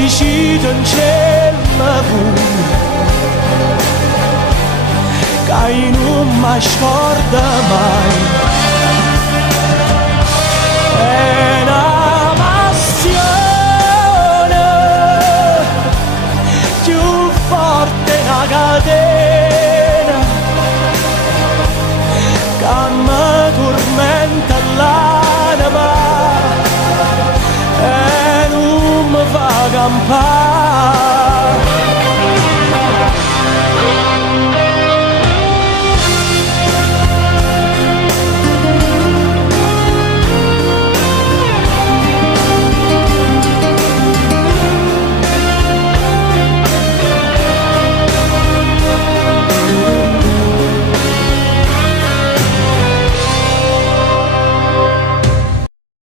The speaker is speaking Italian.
difficile non c'è che non mi scorda mai. È una passione più forte una catena che mi tormenta l'anima e non mi fa campare.